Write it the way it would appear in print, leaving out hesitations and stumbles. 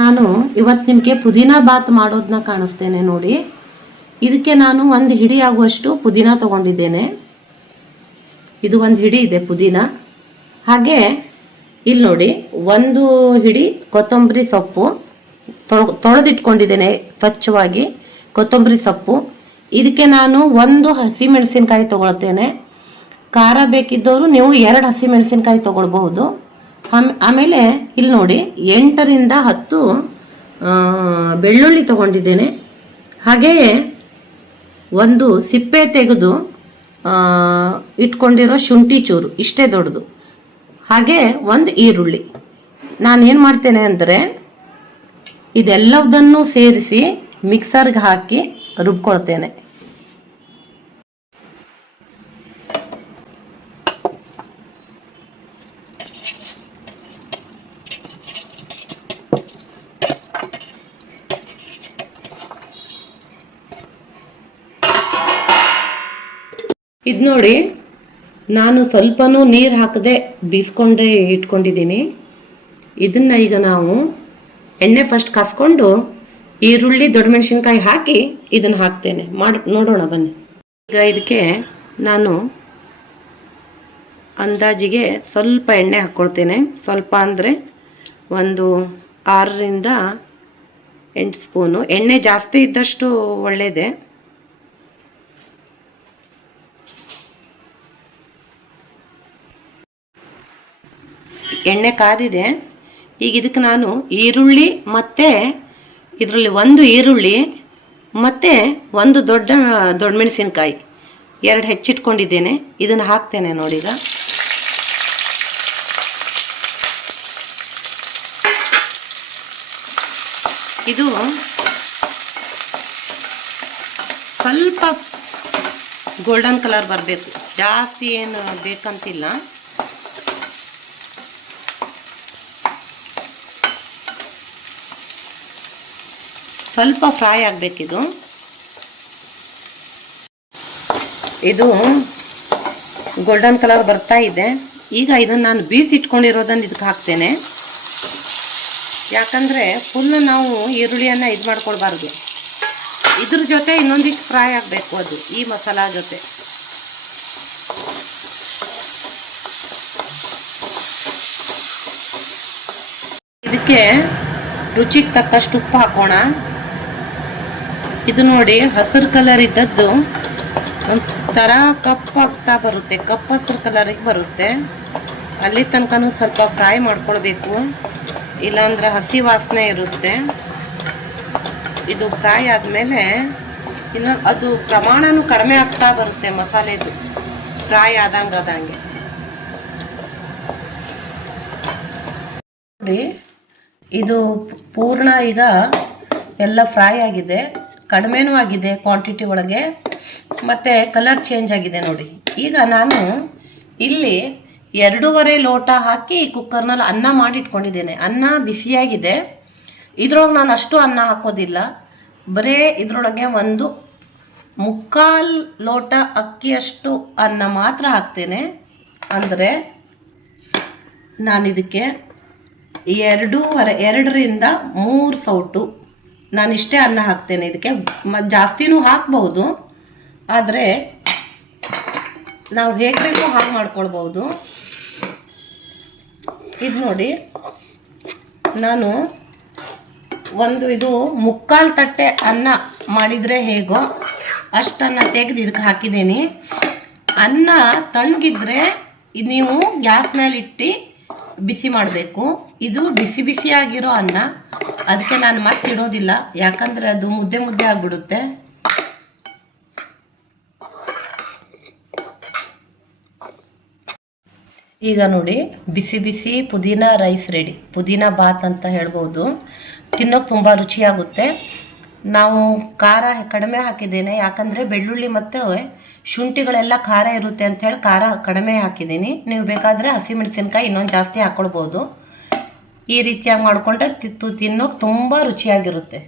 ನಾನು ಇವತ್ತು ನಿಮಗೆ ಪುದೀನ ಬಾತ್ ಮಾಡೋದನ್ನ ಕಾಣಿಸ್ತೇನೆ ನೋಡಿ. ಇದಕ್ಕೆ ನಾನು ಒಂದು ಹಿಡಿ ಆಗುವಷ್ಟು ಪುದೀನ ತಗೊಂಡಿದ್ದೇನೆ. ಇದು ಒಂದು ಹಿಡಿ ಇದೆ ಪುದೀನ. ಹಾಗೆ ಇಲ್ಲಿ ನೋಡಿ ಒಂದು ಹಿಡಿ ಕೊತ್ತಂಬರಿ ಸೊಪ್ಪು ತೊಳೆದಿಟ್ಕೊಂಡಿದ್ದೇನೆ ಸ್ವಚ್ಛವಾಗಿ. ಕೊತ್ತಂಬರಿ ಸೊಪ್ಪು. ಇದಕ್ಕೆ ನಾನು ಒಂದು ಹಸಿಮೆಣಸಿನಕಾಯಿ ತಗೊಳ್ತೇನೆ. ಖಾರ ಬೇಕಿದ್ದವರು ನೀವು 2 ಹಸಿಮೆಣಸಿನಕಾಯಿ ತಗೊಳ್ಬಹುದು. ಆಮೇಲೆ ಇಲ್ಲಿ ನೋಡಿ 8ರಿಂದ 10 ಬೆಳ್ಳುಳ್ಳಿ ತಗೊಂಡಿದ್ದೇನೆ. ಹಾಗೆಯೇ ಒಂದು ಸಿಪ್ಪೆ ತೆಗೆದು ಇಟ್ಕೊಂಡಿರೋ ಶುಂಠಿ ಚೂರು ಇಷ್ಟೇ ದೊಡ್ಡದು. ಹಾಗೆ ಒಂದು ಈರುಳ್ಳಿ. ನಾನೇನು ಮಾಡ್ತೇನೆ ಅಂದರೆ ಇದೆಲ್ಲದನ್ನು ಸೇರಿಸಿ ಮಿಕ್ಸರ್ಗೆ ಹಾಕಿ ರುಬ್ಕೊಳ್ತೇನೆ. ಇದು ನೋಡಿ ನಾನು ಸ್ವಲ್ಪನೂ ನೀರು ಹಾಕದೆ ಬೀಸ್ಕೊಂಡೇ ಇಟ್ಕೊಂಡಿದ್ದೀನಿ. ಇದನ್ನು ಈಗ ನಾವು ಎಣ್ಣೆ ಫಸ್ಟ್ ಕಾಸ್ಕೊಂಡು ಈರುಳ್ಳಿ ದೊಡ್ಡ ಮೆಣಸಿನ್ಕಾಯಿ ಹಾಕಿ ಇದನ್ನು ಹಾಕ್ತೇನೆ. ನೋಡೋಣ ಬನ್ನಿ. ಈಗ ಇದಕ್ಕೆ ನಾನು ಅಂದಾಜಿಗೆ ಸ್ವಲ್ಪ ಎಣ್ಣೆ ಹಾಕ್ಕೊಳ್ತೇನೆ. ಸ್ವಲ್ಪ ಅಂದರೆ ಒಂದು 6ರಿಂದ 8 ಸ್ಪೂನು. ಎಣ್ಣೆ ಜಾಸ್ತಿ ಇದ್ದಷ್ಟು ಒಳ್ಳೆಯದೇ. ಎಣ್ಣೆ ಕಾದಿದೆ. ಈಗ ಇದಕ್ಕೆ ನಾನು ಈರುಳ್ಳಿ ಮತ್ತು ಇದರಲ್ಲಿ ಒಂದು ಈರುಳ್ಳಿ ಮತ್ತು ಒಂದು ದೊಡ್ಡ ಮೆಣಸಿನ್ಕಾಯಿ 2 ಹೆಚ್ಚಿಟ್ಕೊಂಡಿದ್ದೇನೆ. ಇದನ್ನು ಹಾಕ್ತೇನೆ ನೋಡಿ. ಈಗ ಇದು ಸ್ವಲ್ಪ ಗೋಲ್ಡನ್ ಕಲರ್ ಬರಬೇಕು, ಜಾಸ್ತಿ ಏನು ಬೇಕಂತಿಲ್ಲ. ಸ್ವಲ್ಪ ಫ್ರೈ ಆಗಬೇಕಿದು. ಇದು ಗೋಲ್ಡನ್ ಕಲರ್ ಬರ್ತಾ ಇದೆ. ಈಗ ಇದನ್ನು ನಾನು ಬೀಸಿಟ್ಕೊಂಡಿರೋದನ್ನು ಇದಕ್ಕೆ ಹಾಕ್ತೇನೆ. ಯಾಕಂದರೆ ಫುಲ್ ನಾವು ಈರುಳ್ಳಿಯನ್ನು ಇದು ಮಾಡ್ಕೊಳ್ಬಾರ್ದು. ಇದ್ರ ಜೊತೆ ಇನ್ನೊಂದಿಷ್ಟು ಫ್ರೈ ಆಗಬೇಕು ಅದು ಈ ಮಸಾಲ ಜೊತೆ. ಇದಕ್ಕೆ ರುಚಿಗೆ ತಕ್ಕಷ್ಟು ಉಪ್ಪು ಹಾಕೋಣ. ಇದು ನೋಡಿ ಹಸಿರು ಕಲರ್ ಇದ್ದದ್ದು ಒಂಥರ ಕಪ್ಪಾಗ್ತಾ ಬರುತ್ತೆ, ಹಸಿರು ಕಲರಿಗೆ ಬರುತ್ತೆ. ಅಲ್ಲಿ ತನಕನೂ ಸ್ವಲ್ಪ ಫ್ರೈ ಮಾಡ್ಕೊಳ್ಬೇಕು, ಇಲ್ಲಾಂದ್ರೆ ಹಸಿ ವಾಸನೆ ಇರುತ್ತೆ. ಇದು ಫ್ರೈ ಆದಮೇಲೆ ಇನ್ನು ಅದು ಪ್ರಮಾಣನೂ ಕಡಿಮೆ ಆಗ್ತಾ ಬರುತ್ತೆ ಮಸಾಲೆದು ಫ್ರೈ ಆದಂಗೆ. ನೋಡಿ ಇದು ಪೂರ್ಣ ಈಗ ಎಲ್ಲ ಫ್ರೈ ಆಗಿದೆ, ಕಡಿಮೆನೂ ಆಗಿದೆ ಕ್ವಾಂಟಿಟಿ ಒಳಗೆ, ಮತ್ತು ಕಲರ್ ಚೇಂಜ್ ಆಗಿದೆ ನೋಡಿ. ಈಗ ನಾನು ಇಲ್ಲಿ 2.5 ಲೋಟ ಹಾಕಿ ಕುಕ್ಕರ್ನಲ್ಲಿ ಅನ್ನ ಮಾಡಿಟ್ಕೊಂಡಿದ್ದೇನೆ. ಅನ್ನ ಬಿಸಿಯಾಗಿದೆ. ಇದ್ರೊಳಗೆ ನಾನು ಅಷ್ಟು ಅನ್ನ ಹಾಕೋದಿಲ್ಲ, ಬರೀ ಇದರೊಳಗೆ 1/4 ಲೋಟ ಅಕ್ಕಿಯಷ್ಟು ಅನ್ನ ಮಾತ್ರ ಹಾಕ್ತೇನೆ. ಅಂದರೆ ನಾನು ಇದಕ್ಕೆ 2ರಿಂದ 3 ಸೌಟು ನಾನಿಷ್ಟೇ ಅನ್ನ ಹಾಕ್ತೇನೆ. ಇದಕ್ಕೆ ಜಾಸ್ತಿನೂ ಹಾಕ್ಬಹುದು, ಆದರೆ ನಾವು ಹೇಗೆ ಬೇಕೋ ಹಾಗೆ ಮಾಡ್ಕೊಳ್ಬೋದು. ಇದು ನೋಡಿ ನಾನು ಇದು 3/4 ತಟ್ಟೆ ಅನ್ನ ಮಾಡಿದರೆ ಹೇಗೋ ಅಷ್ಟನ್ನು ತೆಗೆದು ಇದಕ್ಕೆ ಹಾಕಿದ್ದೀನಿ. ಅನ್ನ ತಣ್ಣಗಿದ್ರೆ ನೀವು ಗ್ಯಾಸ್ ಮೇಲೆ ಇಟ್ಟು ಬಿಸಿ ಮಾಡಬೇಕು. ಇದು ಬಿಸಿ ಬಿಸಿಯಾಗಿರೋ ಅನ್ನ, ಅದಕ್ಕೆ ನಾನು ಮತ್ತೆ ಇಡೋದಿಲ್ಲ, ಯಾಕಂದರೆ ಅದು ಮುದ್ದೆ ಆಗಿಬಿಡುತ್ತೆ. ಈಗ ನೋಡಿ ಬಿಸಿ ಪುದೀನ ರೈಸ್ ರೆಡಿ. ಪುದೀನ ಬಾತ್ ಅಂತ ಹೇಳ್ಬೋದು. ತಿನ್ನೋಕೆ ತುಂಬ ರುಚಿಯಾಗುತ್ತೆ. ನಾವು ಖಾರ ಕಡಿಮೆ ಹಾಕಿದ್ದೇನೆ, ಯಾಕಂದರೆ ಬೆಳ್ಳುಳ್ಳಿ ಮತ್ತು ಶುಂಠಿಗಳೆಲ್ಲ ಖಾರ ಇರುತ್ತೆ ಅಂಥೇಳಿ ಖಾರ ಕಡಿಮೆ ಹಾಕಿದ್ದೀನಿ. ನೀವು ಬೇಕಾದರೆ ಹಸಿಮೆಣಸಿನ್ಕಾಯಿ ಇನ್ನೊಂದು ಜಾಸ್ತಿ ಹಾಕ್ಕೊಳ್ಬೋದು. ಈ ರೀತಿಯಾಗಿ ಮಾಡಿಕೊಂಡ್ರೆ ತಿನ್ನೋಕೆ ತುಂಬ ರುಚಿಯಾಗಿರುತ್ತೆ.